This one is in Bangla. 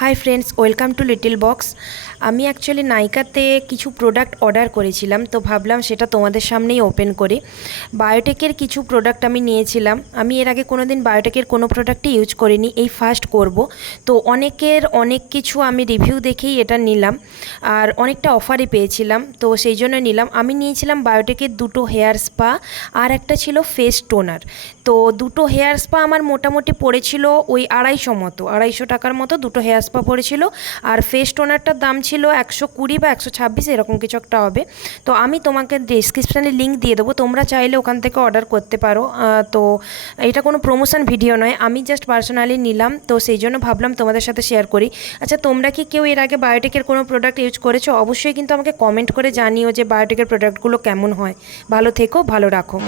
High friends welcome to little bucks. আমি অ্যাকচুয়ালি নাইকাতে কিছু প্রোডাক্ট অর্ডার করেছিলাম, তো ভাবলাম সেটা তোমাদের সামনেই ওপেন করি। বায়োটেকের কিছু প্রোডাক্ট আমি নিয়েছিলাম। আমি এর আগে কোনো দিন বায়োটেকের কোনো প্রোডাক্টই ইউজ করিনি, এই ফার্স্ট করব। তো অনেকের অনেক কিছু আমি রিভিউ দেখেই এটা নিলাম, আর অনেকটা অফারই পেয়েছিলাম, তো সেই জন্য নিলাম। আমি নিয়েছিলাম বায়োটেকের দুটো হেয়ার স্পা আর একটা ছিল ফেস টোনার। তো দুটো হেয়ার স্পা আমার মোটামুটি পড়েছিল ওই 250 টাকার মতো দুটো হেয়ার স্পা পড়েছিল, আর ফেস টোনারটার দাম ছিল 120 বা 126 এরকম কিছু একটা হবে। তো আমি তোমাকে ডেসক্রিপশানে লিঙ্ক দিয়ে দেবো, তোমরা চাইলে ওখান থেকে অর্ডার করতে পারো। তো এটা কোনো প্রমোশন ভিডিও নয়, আমি জাস্ট পার্সোনালি নিলাম, তো সেই জন্য ভাবলাম তোমাদের সাথে শেয়ার করি। আচ্ছা, তোমরা কি কেউ এর আগে বায়োটেকের কোনো প্রোডাক্ট ইউজ করেছো? অবশ্যই কিন্তু আমাকে কমেন্ট করে জানিও যে বায়োটেকের প্রোডাক্টগুলো কেমন হয়। ভালো থেকো, ভালো রাখো।